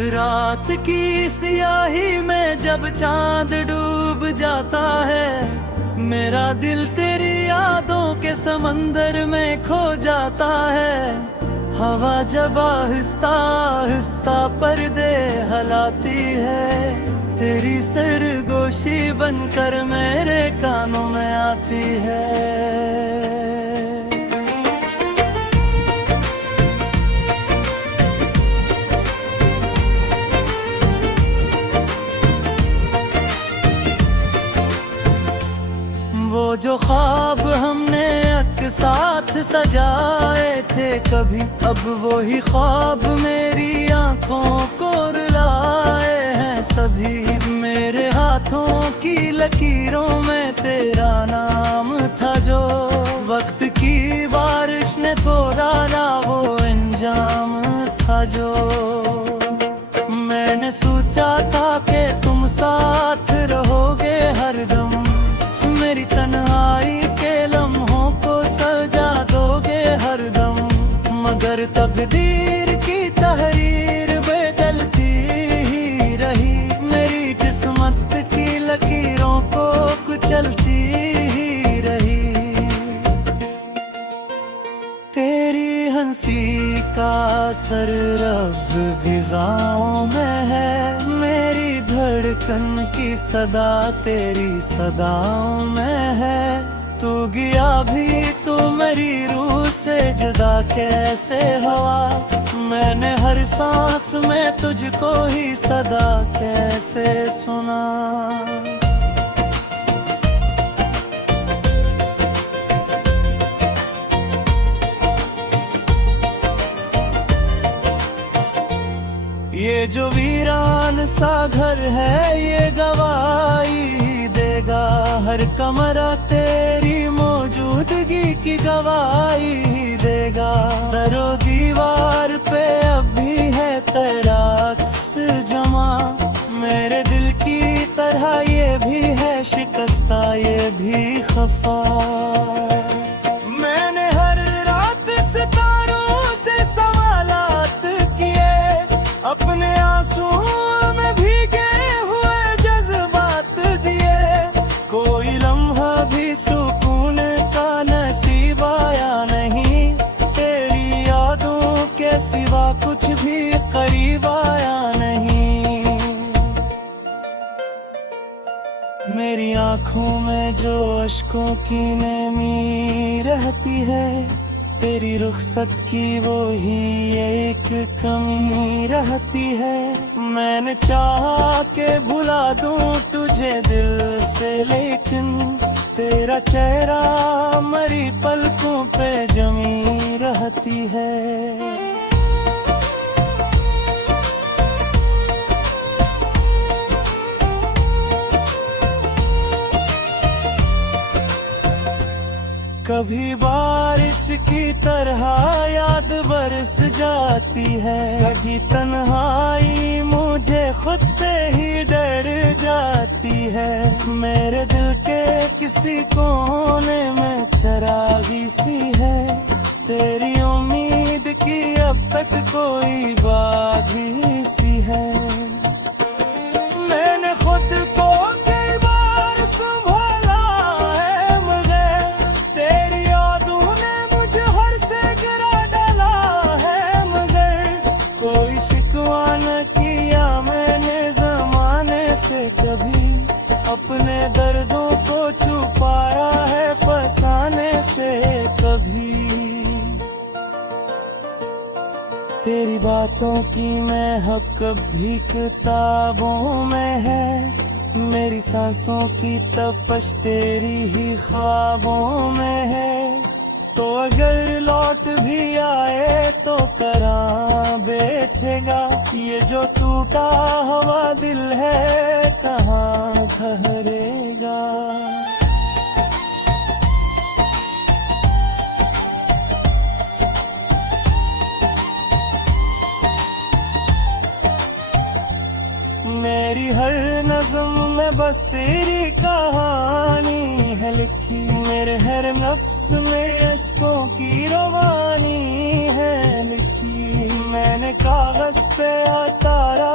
रात की सियाही में जब चांद डूब जाता है, मेरा दिल तेरी यादों के समंदर में खो जाता है। हवा जब आहिस्ता आहिस्ता पर्दे हलाती है, तेरी सरगोशी बनकर मेरे कानों में आती है। वो जो ख्वाब हमने एक साथ सजाए थे कभी, अब वो ही ख्वाब मेरी आंखों को रुलाए हैं सभी। मेरे हाथों की लकीरों में तेरा नाम था जो, वक्त की बारिश ने तोड़ा ना वो अंजाम था जो। मैंने सोचा था कि तुम साथ रहोगे हरदम, मेरी तन्हाई के लम्हों को सजा दोगे हरदम। मगर तकदीर की तहरीर बदलती ही रही, मेरी किस्मत की लकीरों को कुचलती ही रही। तेरी हंसी का असर रब फिजाओं में है, मेरी धड़कन की सदा तेरी सदाओं में है। तू गया भी तो मेरी रूह से जुदा कैसे हुआ, मैंने हर सांस में तुझको ही सदा कैसे सुना। ये जो वीरान सा घर है ये गवाही देगा, हर कमरा तेरी मौजूदगी की गवाही देगा। दरो दीवार पे अब भी है तेरा अक्स जमा, मेरे दिल की तरह ये भी है शिकस्ता ये भी खफा। मैंने हर रात सितारों से सवालात किए, अपने आंसुओं में भीगे हुए जज्बात दिए। कोई लम्हा भी सुकून का नसीब आया नहीं, तेरी यादों के सिवा कुछ भी करीब आया नहीं। मेरी आंखों में जो अश्कों की नमी रहती है, तेरी रुखसत की वो ही एक कमी रहती है। मैंने चाहा के भुला दूं तुझे दिल से, लेकिन तेरा चेहरा मरी पलकों पे जमी रहती है। कभी बारिश की तरह याद बरस जाती है, कभी तन्हाई मुझे खुद से ही डर जाती है। मेरे दिल के किसी कोने में चरागी सी है, तेरी उम्मीद की अब तक कोई बागी सी है। मैंने खुद को कभी अपने दर्दों को छुपाया है फसाने से कभी। तेरी बातों की महक भी किताबों में है, मेरी सांसों की तपश तेरी ही ख्वाबों में है। तो अगर लौट भी आए तो कहाँ बैठेगा, ये जो टूटा हुआ दिल है कहाँ ठहरेगा। मेरी हर नज़्म में बस तेरी कहानी है लिखी, मेरे हर नफ्स में अश्कों की रवानी है लिखी। मैंने कागज पे तारा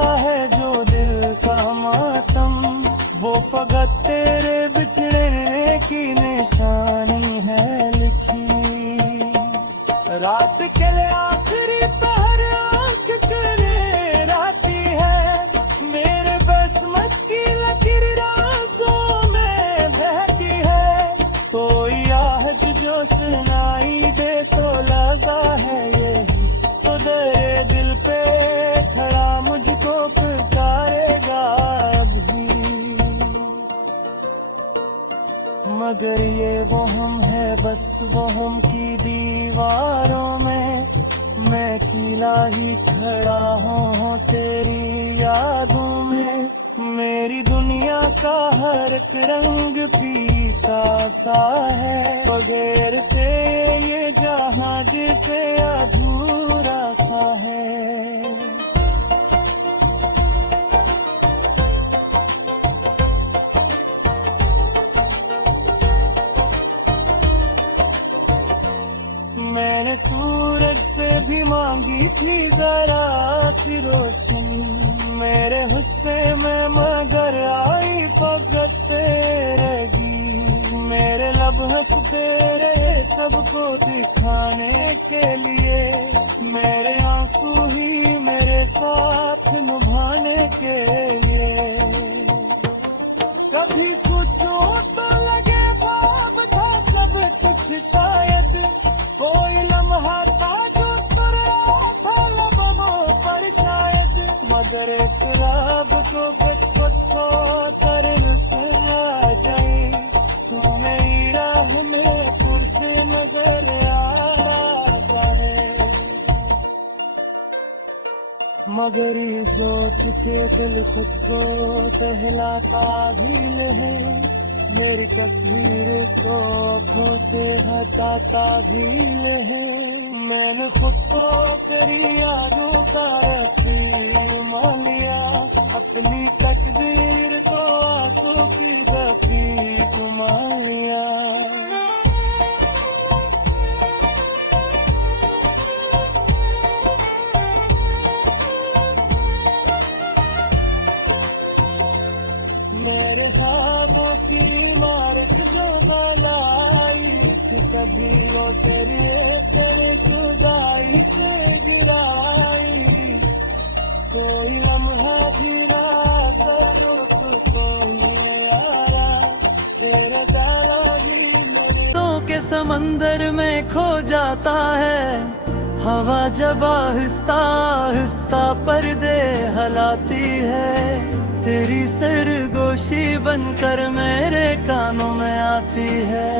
रात के लिए आखिरी पहर आँख करे राती है, मेरे बसमत की लकीर रासों में बहती है। कोई आहट जो सुनाई दे तो लगा है यही तो दरे दिल पे खड़ा मुझको पुकारेगा अभी। मगर ये वो हम है बस वो हम की दीवारों में, मैं अकेला ही खड़ा हूँ तेरी यादों में। मेरी दुनिया का हर एक रंग फीका सा है, बगैर तेरे ये जहां जिसे अधूरा सा है। मैंने सूरज से भी मांगी थी जरा सी रोशनी मेरे हुस्से में, मगर आई फकत तेरेगी। मेरे लब हंसते रहे सबको दिखाने के लिए, मेरे आंसू ही मेरे साथ निभाने के लिए। कभी सोचो तो लगे ख्वाब था सब कुछ शायद, कोई लम्हा था जो कर रहा था लबों पर शायद, मगर इकराब को बस खुद को तरस आ जाए। तू मेरी राह में कुर्सी नजर आ रहा है, मगर ये सोच के दिल खुद को कहलाता भील है। मेरी तस्वीर को आँखों से हटाता भील है, मैंने खुद को तेरी यादों का रस्सी मान लिया। अपनी तकदीर तो आंसू की गपी घुमा लिया। मेरे ख्वाबों की इमारत जो बनाई थी कभी वो तेरे जुदाई से गिराई। कोई लम्हा गिरा सरोस कोई यारा, तेरा प्यारा ही मेरे तो के समंदर में खो जाता है। हवा जब आहिस्ता आहिस्ता पर्दे हलाती है, तेरी सरगोशी बनकर मेरे कानों में आती है।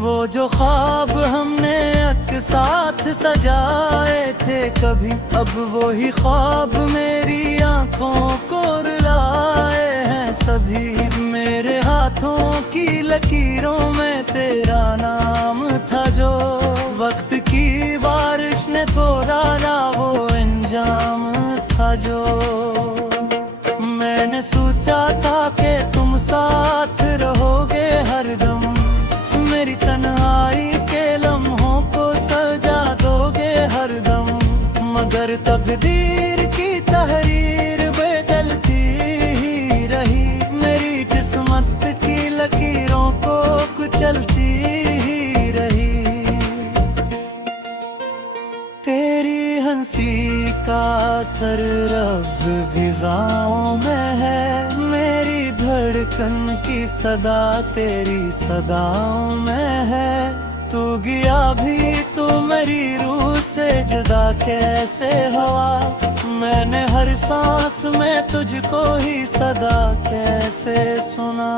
वो जो ख्वाब हमने एक साथ सजाए थे कभी, अब वो ही ख्वाब मेरी आंखों को रुलाए हैं सभी। मेरे हाथों की लकीरों में तेरा नाम था जो, वक्त की बारिश ने तोड़ा ना वो अंजाम था जो। मैंने सोचा था कि तुम साथ रहोगे हरदम, मेरी तन्हाई के लम्हों को सजा दोगे हरदम। मगर तकदीर की तहरीर बदलती ही रही, मेरी किस्मत की लकीरों को कुचलती ही रही। तेरी हंसी का असर रब फिजाओं में है, मेरी धड़कन की सदा तेरी सदाओं में है। तू गया भी तो मेरी रूह से जुदा कैसे हुआ, मैंने हर सांस में तुझको ही सदा कैसे सुना।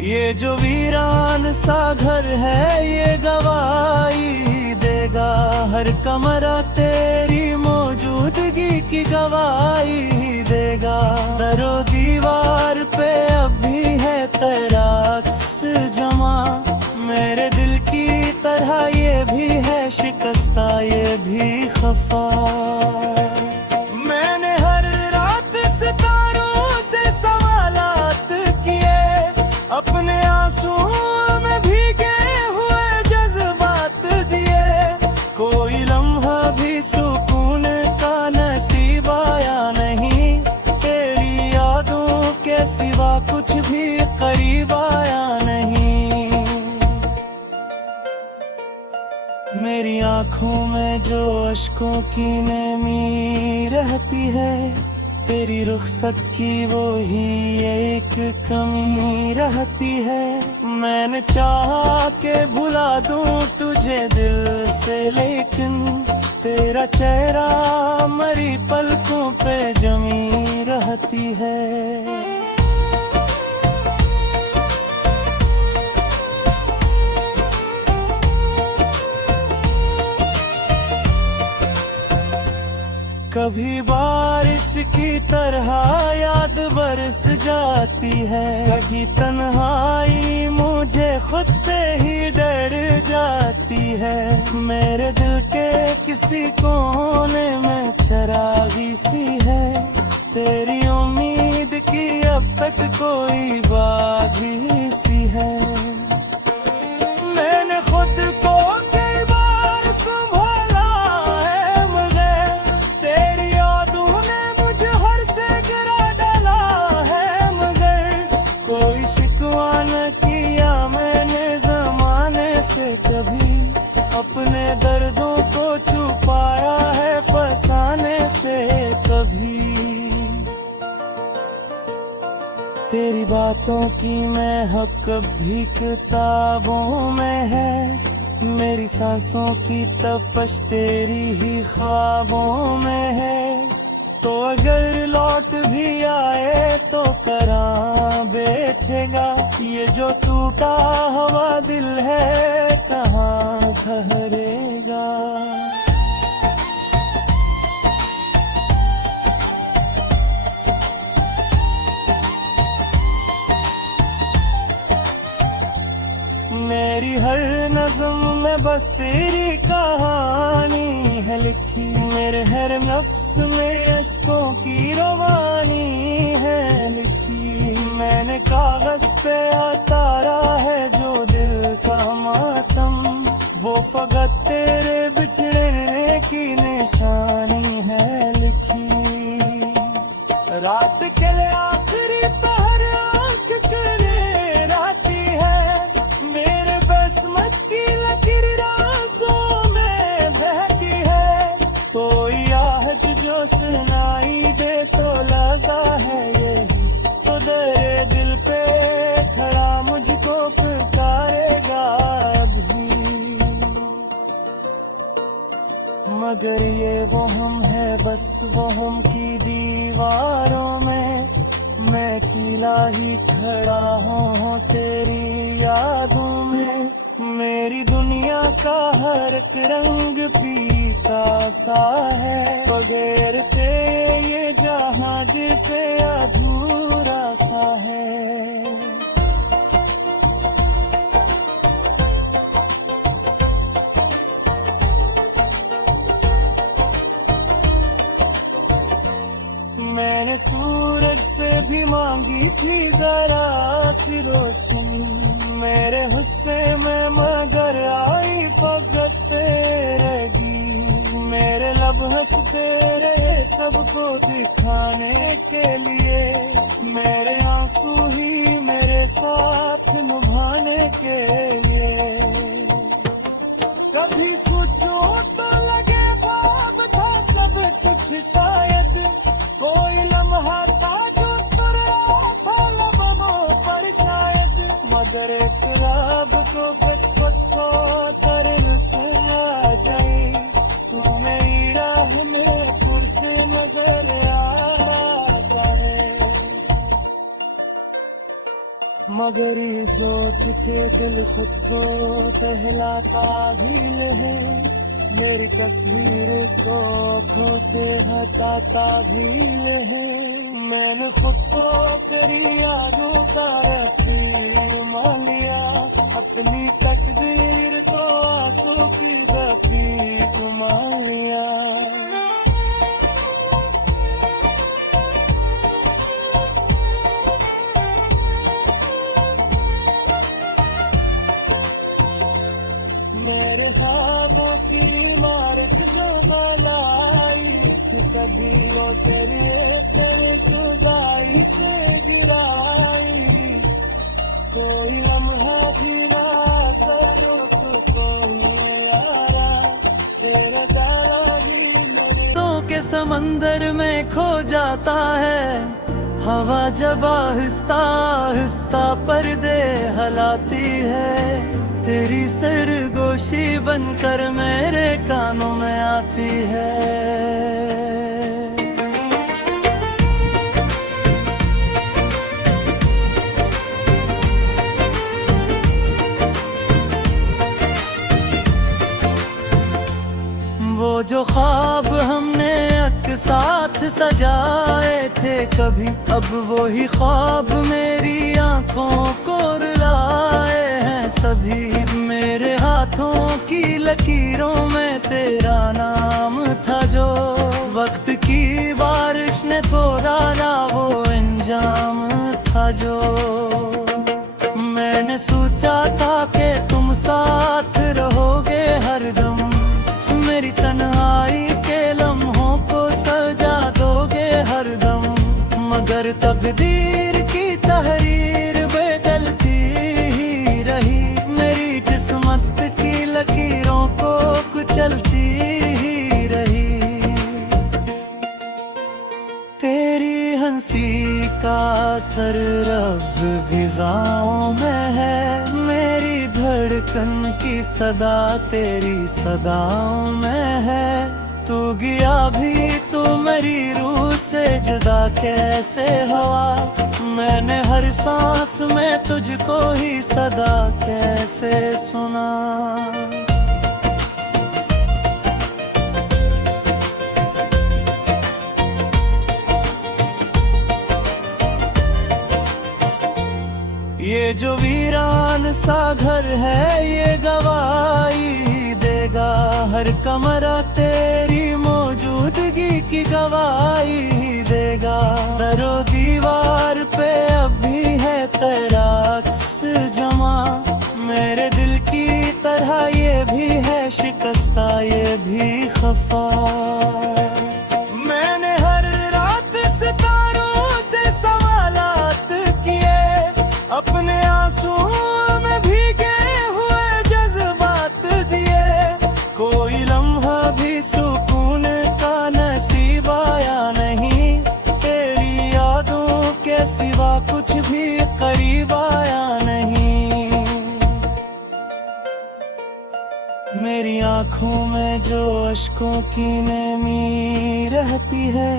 ये जो वीरान सा घर है ये गवाही देगा, हर कमरा तेरी मौजूदगी की गवाही देगा। दरो दीवार पे अब भी है तेरा अक्स जमा, मेरे दिल की तरह ये भी है शिकस्ता ये भी खफा। मैंने हर रात सितारों सिवा कुछ भी करीब आया नहीं। मेरी आंखों में जो अश्कों की नमी रहती है, तेरी रुखसत की वो ही एक कमी रहती है। मैंने चाहा के भुला दूं तुझे दिल से, लेकिन तेरा चेहरा मरी पलकों पे जमी रहती है। कभी बारिश की तरह याद बरस जाती है, कभी तन्हाई मुझे खुद से ही डर जाती है। मेरे दिल के किसी कोने में चरागी सी है, तेरी उम्मीद की अब तक कोई बागी सी है। मैंने खुद को कभी अपने दर्दों को छुपाया है फसाने से कभी। तेरी बातों की महक भी किताबों में है, मेरी सांसों की तपश तेरी ही ख्वाबों में है। तो अगर लौट भी आए तो कहाँ बैठेगा, ये जो टूटा हुआ दिल है कहाँ ठहरेगा। मेरी हर नज़्म में बस तेरी कहानी है लिखी, मेरे हर नफ्स में अश्कों की रवानी है लिखी। मैंने कागज पे उतारा है जो दिल का मातम, वो फकत तेरे बिछड़ने की निशानी है लिखी। रात के लिए आखिरी पहर आँख करे राती है, मेरे बसमत की लकीर रासों में बहकी है। कोई आहट जो सुनाई दे तो लगा है यही, तो तेरे दिल पे खड़ा मुझको पुकारेगा अभी। मगर ये वो हम है बस वो हम की दीवारों में, मैं अकेला ही खड़ा हूँ तेरी यादों में। मेरी दुनिया का हर एक रंग पीता सा है, बगैर तेरे ये जहां जिसे अधूरा सा है। मैंने सूरज से भी मांगी थी जरा सी रोशनी, मेरे हुस्से में मगर आई फकत तेरेगी। मेरे लब हंसते रहे सबको दिखाने के लिए, मेरे आंसू ही मेरे साथ निभाने के लिए। कभी सोचो तो लगे ख्वाब था सब कुछ शायद, कोई लम्हा था जो तुर रहा था लबों पर शायद। मगर ख्वाब को बस को तरस आ जाए, तुम्हें राह में कुर्सी नजर आता है। मगर ये सोच के दिल खुद को कहलाता भील है, मेरी तस्वीर को आँखों से हटाता भील है। मैंने खुद को तेरी यादों का रस्सी मान लिया, अपनी तकदीर तो आंसू की बत्ती घुमा लिया। मेरे ख्वाबों की इमारत जो बनाई कभी ओ तेरे जुदाई से गिराई, कोई लम्हा गिरा सरदोस कोई यारा, तेरे प्यारा ही मेरे तो के समंदर में खो जाता है। हवा जब आहिस्ता आहिस्ता पर्दे हलाती है, तेरी सरगोशी बनकर मेरे कानों में आती है। वो जो ख्वाब हमने एक साथ सजाए थे कभी, अब वो ही ख्वाब मेरी आंखों को रुलाए हैं सभी। मेरे हाथों की लकीरों में तेरा नाम था जो, वक्त की बारिश ने तोड़ा ना वो अंजाम था जो। मैंने सोचा था कि तुम साथ रहोगे हरदम, मेरी तन्हाई के लम्हों को सजा दोगे हरदम। मगर तकदीर की तहरीर बदलती ही रही, मेरी किस्मत की लकीरों को कुचलती ही रही। तेरी हंसी का असर रब फिजाओं में है, मेरी धड़कन की सदा तेरी सदाओं में है। तू गया भी तो मेरी रूह से जुदा कैसे हुआ, मैंने हर सांस में तुझको ही सदा कैसे सुना। ये जो वीरान सा घर है ये गवाही देगा, हर कमरा तेरी मौजूदगी की गवाही देगा। दरो दीवार पे अब भी है तेरा अक्स जमा, मेरे दिल की तरह ये भी है शिकस्ता ये भी खफा। मैंने हर रात सितारों से सवालात किए, अपने आंसुओं में भीगे हुए जज्बात दिए। कोई लम्हा भी सुकून का नसीब आया नहीं, तेरी यादों के सिवा कुछ भी करीब आया नहीं। मेरी आंखों में जो अश्कों की नमी रहती है,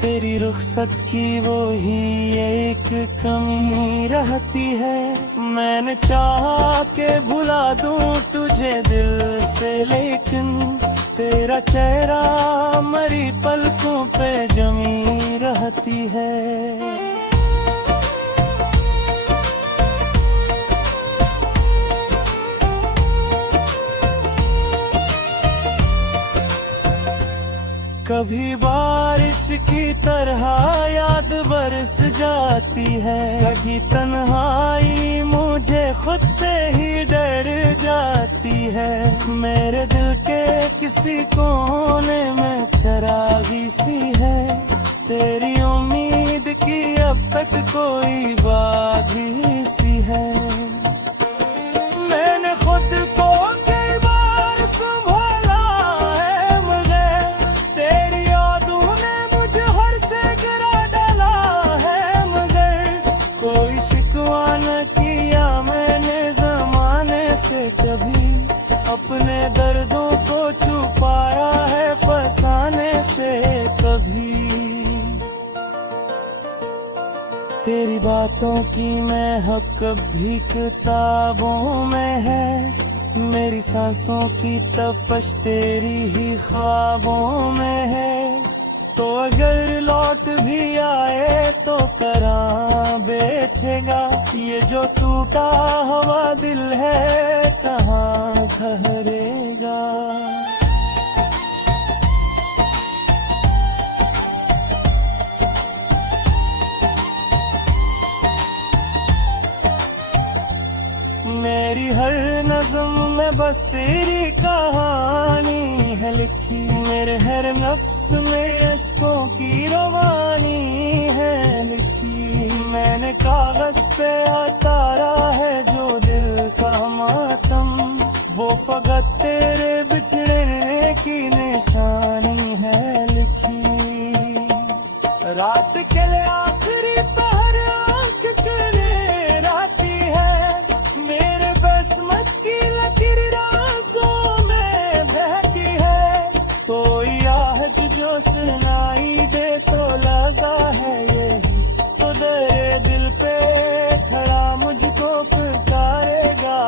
तेरी रुखसत की वो ही एक कमी रहती है। मैंने चाहा के भुला दूं तुझे दिल से, लेकिन तेरा चेहरा मरी पलकों पे जमी रहती है। कभी बारिश की तरह याद बरस जाती है, कभी तन्हाई मुझे खुद से ही डर जाती है। मेरे दिल के किसी कोने में चरागी सी है, तेरी उम्मीद की अब तक कोई बागी सी है। मैंने खुद को कभी अपने दर्दों को छुपाया है फसाने से कभी। तेरी बातों की महक भी किताबों में है, मेरी सांसों की तपश तेरी ही ख्वाबों में है। तो अगर लौट भी आए तो कहाँ बैठेगा, ये जो टूटा हुआ दिल है कहाँ ठहरेगा। मेरी हर नज़्म में बस तेरी कहानी है लिखी, मेरे हर नफ्स उसमें अश्कों की रवानी है लिखी। मैंने कागज पे उतारा है जो दिल का मातम, वो फकत तेरे बिछड़ने की निशानी है लिखी। रात के लिए आखिरी पहर आँख करे राती है, मेरे बसमत की लकीर रासों में बहती है। तो याद जो सुनाई दे तो लगा है यही, तो तेरे दिल पे खड़ा मुझको पुकारेगा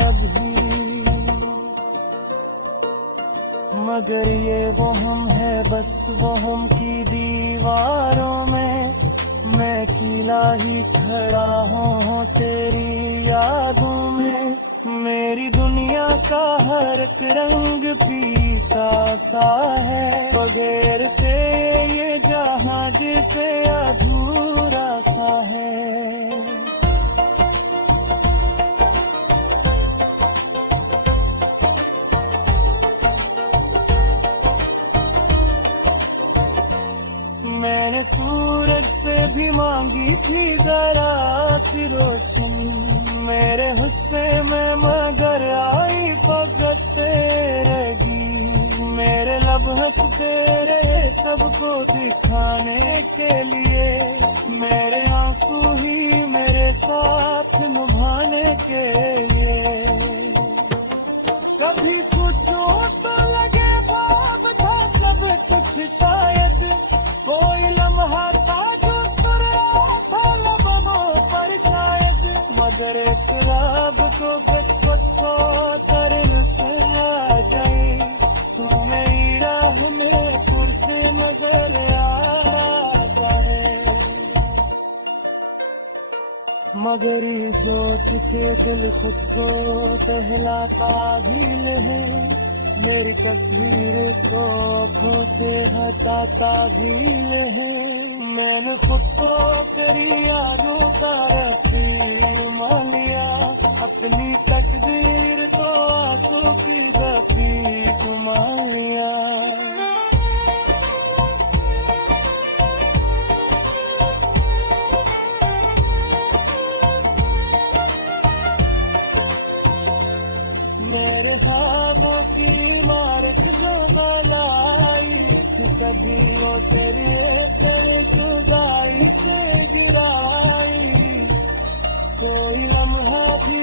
अभी। मगर ये वो हम है बस वो हम की दीवारों में, मैं अकेला ही खड़ा हूँ तेरी यादों में। मेरी दुनिया का हर एक रंग पीता सा है, बगैर तेरे ये जहां जिसे अधूरा सा है। मैंने सूरज से भी मांगी थी जरा सी रोशनी, मेरे हुस्से में मगर आई फकत तेरे भी। मेरे लब हंसते रहे सबको दिखाने के लिए, मेरे आंसू ही मेरे साथ निभाने के लिए। कभी सोचो तो लगे ख्वाब था सब कुछ शायद, कोई लम्हा था जो तुर रहा था लबों पर शायद। मगर इकराब को बसकत को तरन से आ जाए, तू मेरी राह में कुर्सी नजर आ जाए। मगर ये सोच के दिल खुद को कहलाता भील है, मेरी तस्वीर को आँखों से हटाता भील है। मैंने खुद को तेरी यादों का रस्सी मान लिया, अपनी तकदीर तो आंसू की गपी घुमा लिया। मेरे ख्वाबों की इमारत जो बनाई थी कभी वो तेरे जुदाई से गिराई, कोई लम्हा भी